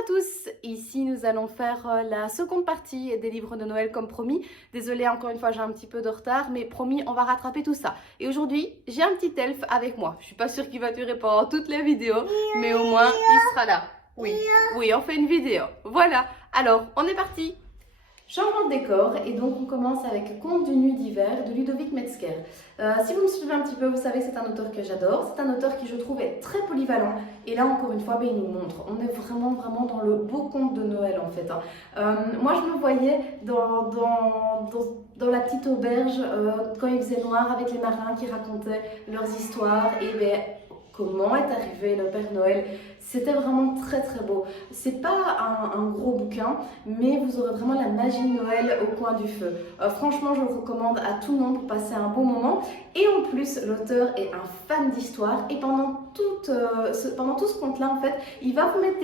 à tous, ici nous allons faire la seconde partie des livres de Noël comme promis. Désolée encore une fois j'ai un petit peu de retard mais promis on va rattraper tout ça. Et aujourd'hui j'ai un petit elfe avec moi. Je suis pas sûre qu'il va durer pendant toute la vidéo mais au moins il sera là. Oui, oui on fait une vidéo. Voilà, alors on est parti. Changement de décor et donc on commence avec Contes d'une nuit d'hiver de Ludovic Metzger. Si vous me suivez un petit peu, vous savez que c'est un auteur que j'adore. C'est un auteur qui je trouve est très polyvalent et là encore une fois il nous montre. On est vraiment dans le beau conte de Noël en fait. Moi je me voyais dans la petite auberge quand il faisait noir avec les marins qui racontaient leurs histoires et comment est arrivé le Père Noël. C'était vraiment très beau. C'est pas un gros bouquin, mais vous aurez vraiment la magie de Noël au coin du feu. Franchement, je le recommande à tout le monde pour passer un bon moment. Et en plus, l'auteur est un fan d'histoire et pendant tout ce conte-là, en fait, il va vous mettre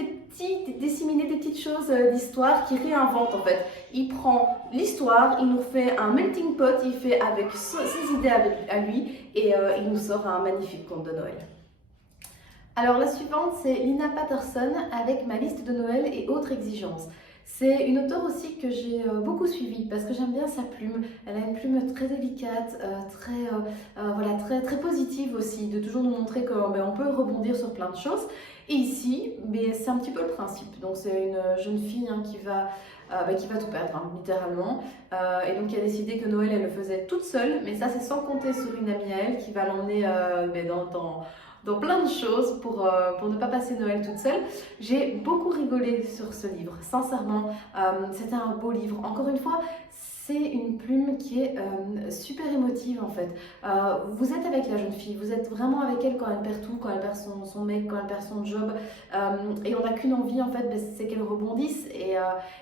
disséminer des petites choses d'histoire qu'il réinvente en fait. Il prend l'histoire, il nous fait un melting pot, il fait avec ses idées à lui et il nous sort un magnifique conte de Noël. Alors la suivante, c'est Lina Patterson avec Ma liste de Noël et autres exigences. C'est une auteure aussi que j'ai beaucoup suivie parce que j'aime bien sa plume. Elle a une plume très délicate, très positive aussi, de toujours nous montrer qu'on peut rebondir sur plein de choses. Et ici, c'est un petit peu le principe. Donc c'est une jeune fille qui va tout perdre, littéralement. Et donc, qui a décidé que Noël, elle le faisait toute seule. Mais ça, c'est sans compter sur une amie à elle qui va l'emmener dans plein de choses pour ne pas passer Noël toute seule. J'ai beaucoup rigolé sur ce livre, sincèrement. C'était un beau livre. Encore une fois, c'est une plume qui est super émotive en fait. Vous êtes avec la jeune fille, vous êtes vraiment avec elle quand elle perd tout, quand elle perd son mec, quand elle perd son job. Et on n'a qu'une envie en fait, c'est qu'elle rebondisse.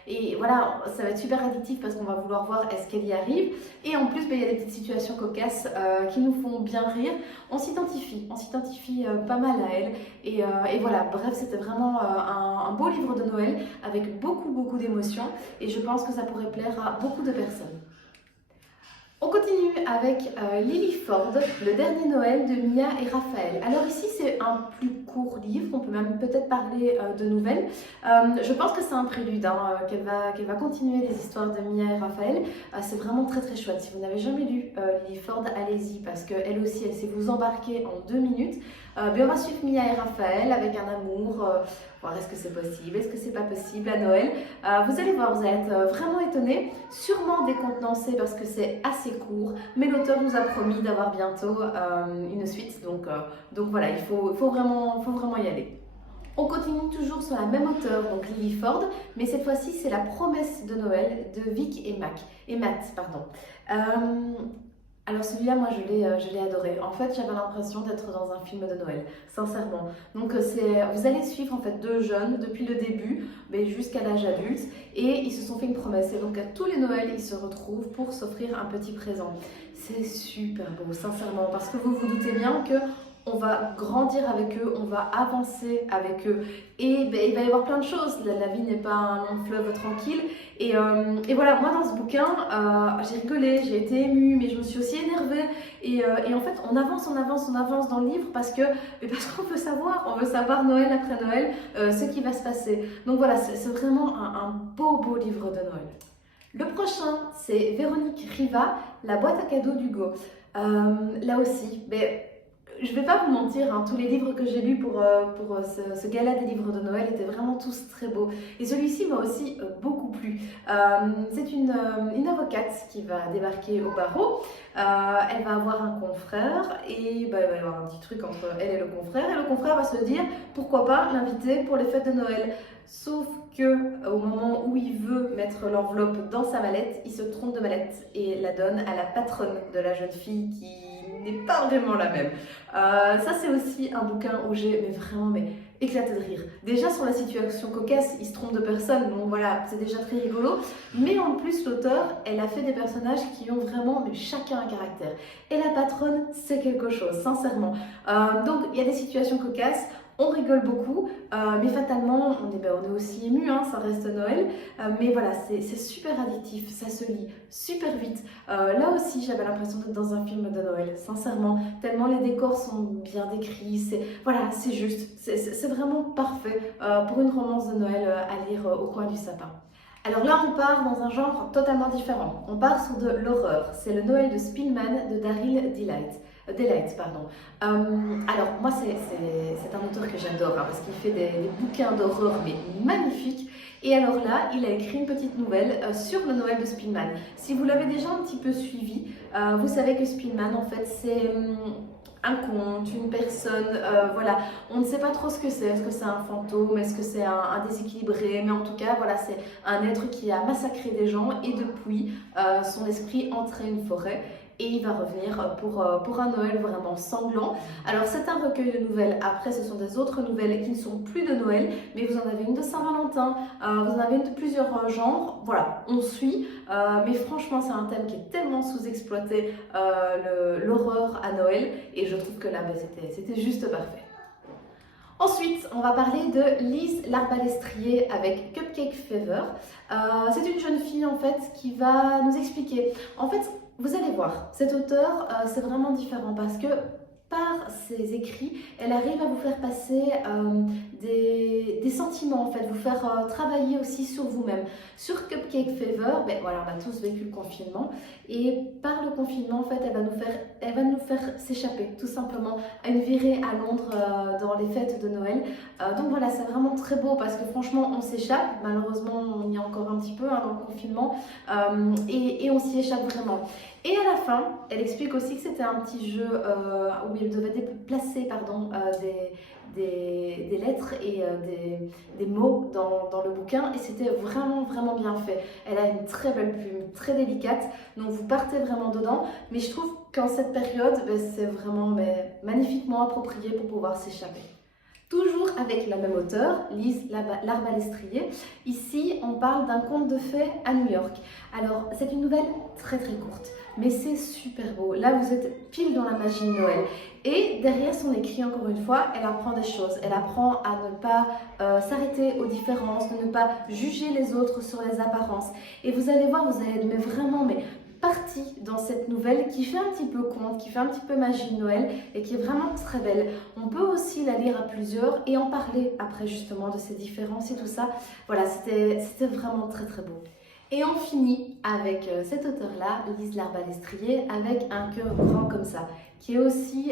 Et voilà, ça va être super addictif parce qu'on va vouloir voir est-ce qu'elle y arrive. Et en plus, il y a des petites situations cocasses qui nous font bien rire. On s'identifie pas mal à elle. Et voilà, bref, c'était vraiment un beau livre de Noël avec beaucoup d'émotions. Et je pense que ça pourrait plaire à beaucoup de personnes. On continue avec Lily Ford, Le dernier Noël de Mia et Raphaël. Alors ici c'est un plus court livre, on peut même peut-être parler de nouvelles. Je pense que c'est un prélude, qu'elle va continuer les histoires de Mia et Raphaël. C'est vraiment très chouette. Si vous n'avez jamais lu Lily Ford, allez-y parce qu'elle aussi, elle sait vous embarquer en 2 minutes. On va suivre Mia et Raphaël avec un amour, voir est-ce que c'est possible, est-ce que c'est pas possible à Noël. Vous allez voir, vous allez être vraiment étonnés, sûrement décontenancés parce que c'est assez court, mais l'auteur nous a promis d'avoir bientôt une suite, donc voilà, il faut vraiment y aller. On continue toujours sur la même auteure, donc Lily Ford, mais cette fois-ci c'est La promesse de Noël de Vic et Matt. Alors celui-là, moi je l'ai adoré. En fait, j'avais l'impression d'être dans un film de Noël, sincèrement. Donc vous allez suivre en fait 2 jeunes depuis le début, mais jusqu'à l'âge adulte, et ils se sont fait une promesse. Et donc à tous les Noëls, ils se retrouvent pour s'offrir un petit présent. C'est super beau, sincèrement, parce que vous vous doutez bien que on va grandir avec eux, on va avancer avec eux et il va y avoir plein de choses, la vie n'est pas un long fleuve tranquille et voilà, moi dans ce bouquin j'ai rigolé, j'ai été émue mais je me suis aussi énervée et en fait on avance dans le livre parce qu'on veut savoir Noël après Noël ce qui va se passer, donc voilà, c'est vraiment un beau livre de Noël. Le prochain c'est Véronique Riva, La boîte à cadeaux d'Hugo. Là aussi, je vais pas vous mentir, tous les livres que j'ai lus pour ce gala des livres de Noël étaient vraiment tous très beaux. Et celui-ci m'a aussi beaucoup plu. C'est une avocate qui va débarquer au barreau. Elle va avoir un confrère et il va y avoir un petit truc entre elle et le confrère. Et le confrère va se dire pourquoi pas l'inviter pour les fêtes de Noël. Sauf que au moment où il veut mettre l'enveloppe dans sa mallette, il se trompe de mallette et la donne à la patronne de la jeune fille qui n'est pas vraiment la même. Ça c'est aussi un bouquin où j'ai vraiment éclaté de rire. Déjà sur la situation cocasse, il se trompe de personne, donc voilà, c'est déjà très rigolo. Mais en plus l'auteur, elle a fait des personnages qui ont vraiment chacun un caractère. Et la patronne, c'est quelque chose, sincèrement. Donc il y a des situations cocasses. On rigole beaucoup, mais fatalement, on est aussi ému, hein, ça reste Noël. Mais voilà, c'est super addictif, ça se lit super vite. Là aussi, j'avais l'impression d'être dans un film de Noël, sincèrement. Tellement les décors sont bien décrits, voilà, c'est juste, c'est vraiment parfait pour une romance de Noël à lire au coin du sapin. Alors là, on part dans un genre totalement différent. On part sur de l'horreur. C'est le Noël de Spillman de Daryl Delight, pardon. Alors moi, c'est un auteur que j'adore hein, parce qu'il fait des bouquins d'horreur mais magnifiques. Et alors là, il a écrit une petite nouvelle sur le Noël de Spillman. Si vous l'avez déjà un petit peu suivi, vous savez que Spillman, en fait, c'est un conte, une personne, voilà, on ne sait pas trop ce que c'est. Est-ce que c'est un fantôme, est-ce que c'est un déséquilibré, mais en tout cas, voilà, c'est un être qui a massacré des gens et depuis, son esprit entrait une forêt. Et il va revenir pour un Noël vraiment sanglant. Alors c'est un recueil de nouvelles, après ce sont des autres nouvelles qui ne sont plus de Noël, mais vous en avez une de Saint-Valentin, vous en avez une de plusieurs genres, voilà, on suit, mais franchement c'est un thème qui est tellement sous-exploité, l'horreur à Noël, et je trouve que là c'était juste parfait. Ensuite, on va parler de Lise Larbalestrier avec Cupcake Fever. C'est une jeune fille en fait qui va nous expliquer. En fait, vous allez voir, cet auteur, c'est vraiment différent parce que par ses écrits, elle arrive à vous faire passer des sentiments en fait, vous faire travailler aussi sur vous-même. Sur Cupcake Fever, ben voilà, on a tous vécu le confinement et par le confinement en fait, elle va nous faire s'échapper tout simplement à une virée à Londres dans les fêtes de Noël. Donc voilà, c'est vraiment très beau parce que franchement, on s'échappe. Malheureusement, on y est encore un petit peu hein, dans le confinement et on s'y échappe vraiment. Et à la fin, elle explique aussi que c'était un petit jeu où elle devait placer des lettres et des mots dans le bouquin et c'était vraiment bien fait. Elle a une très belle plume, très délicate, donc vous partez vraiment dedans. Mais je trouve qu'en cette période, c'est vraiment magnifiquement approprié pour pouvoir s'échapper. Toujours avec la même auteure, Lise Larbalestrier. Ici, on parle d'un conte de fées à New York. Alors, c'est une nouvelle très courte, mais c'est super beau. Là, vous êtes pile dans la magie de Noël. Et derrière son écrit, encore une fois, elle apprend des choses. Elle apprend à ne pas s'arrêter aux différences, de ne pas juger les autres sur les apparences. Et vous allez voir, vous allez aimer vraiment, partie dans cette nouvelle qui fait un petit peu conte, qui fait un petit peu magie de Noël et qui est vraiment très belle. On peut aussi la lire à plusieurs et en parler après justement de ces différences et tout ça. Voilà, c'était vraiment très beau. Et on finit avec cet auteur-là, Lise Larbalestrier, avec Un cœur grand comme ça, qui est aussi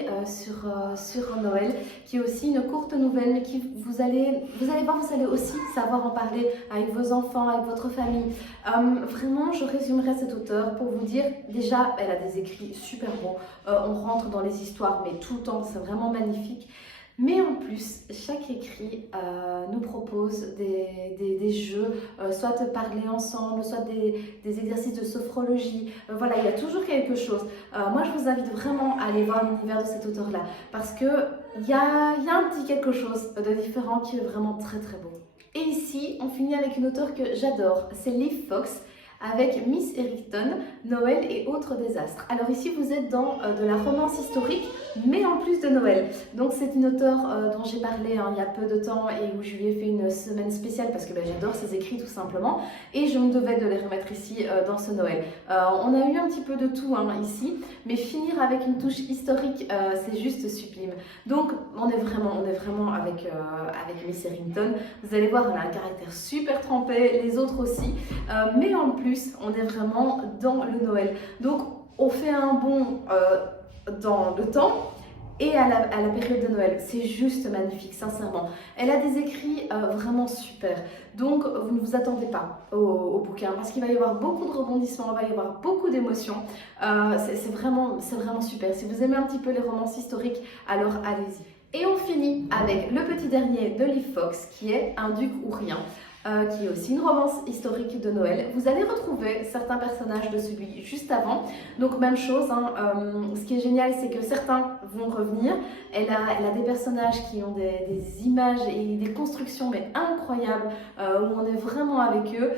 sur Noël, qui est aussi une courte nouvelle, mais qui vous allez voir, vous allez aussi savoir en parler avec vos enfants, avec votre famille. Vraiment, je résumerai cet auteur pour vous dire, déjà, elle a des écrits super bons, on rentre dans les histoires, mais tout le temps, c'est vraiment magnifique. Mais en plus, chaque écrit nous propose des jeux, soit de parler ensemble, soit des exercices de sophrologie. Voilà, il y a toujours quelque chose. Moi, je vous invite vraiment à aller voir l'univers de cet auteur-là parce qu'il y a un petit quelque chose de différent qui est vraiment très beau. Et ici, on finit avec une auteure que j'adore, c'est Liv Fox, avec Miss Erickton, Noël et autres désastres. Alors ici, vous êtes dans de la romance historique, mais en plus de Noël. Donc c'est une auteure dont j'ai parlé il y a peu de temps et où je lui ai fait une semaine spéciale parce que j'adore ses écrits tout simplement. Et je me devais de les remettre ici dans ce Noël. On a eu un petit peu de tout ici, mais finir avec une touche historique, c'est juste sublime. Donc on est vraiment avec Miss Erickton. Vous allez voir, elle a un caractère super trempé, les autres aussi, mais en plus, on est vraiment dans le Noël. Donc, on fait un bond dans le temps et à la période de Noël. C'est juste magnifique, sincèrement. Elle a des écrits vraiment super. Donc, vous ne vous attendez pas au bouquin parce qu'il va y avoir beaucoup de rebondissements, il va y avoir beaucoup d'émotions. C'est vraiment super. Si vous aimez un petit peu les romances historiques, alors allez-y. Et on finit avec le petit dernier de Liv Fox qui est Un duc ou rien. qui est aussi une romance historique de Noël. Vous allez retrouver certains personnages de celui juste avant. Donc même chose, hein, ce qui est génial, c'est que certains vont revenir. Elle a des personnages qui ont des images et des constructions mais incroyables, où on est vraiment avec eux.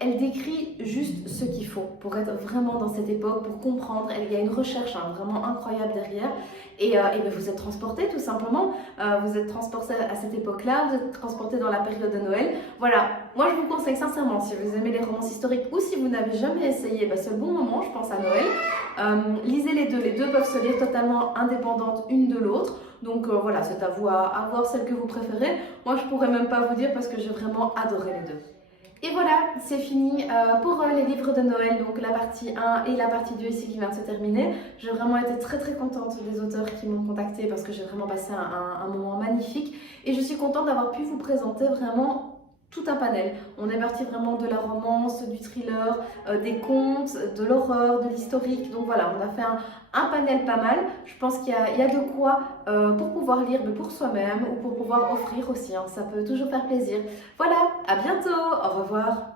Elle décrit juste ce qu'il faut pour être vraiment dans cette époque, pour comprendre. Il y a une recherche hein, vraiment incroyable derrière. Et ben vous êtes transporté tout simplement. Vous êtes transporté à cette époque-là, vous êtes transporté dans la période de Noël. Voilà, moi je vous conseille sincèrement, si vous aimez les romances historiques ou si vous n'avez jamais essayé, ben c'est le bon moment, je pense, à Noël. Lisez les deux peuvent se lire totalement indépendantes une de l'autre. Donc voilà, c'est à vous à voir celle que vous préférez. Moi je pourrais même pas vous dire parce que j'ai vraiment adoré les deux. Et voilà, c'est fini pour les livres de Noël, donc la partie 1 et la partie 2 ici qui vient de se terminer. J'ai vraiment été très très contente des auteurs qui m'ont contactée parce que j'ai vraiment passé un moment magnifique. Et je suis contente d'avoir pu vous présenter vraiment tout un panel. On est parti vraiment de la romance, du thriller, des contes, de l'horreur, de l'historique. Donc voilà, on a fait un panel pas mal. Je pense qu'il y a de quoi pour pouvoir lire mais pour soi-même ou pour pouvoir offrir aussi. Hein. Ça peut toujours faire plaisir. Voilà, à bientôt, au revoir.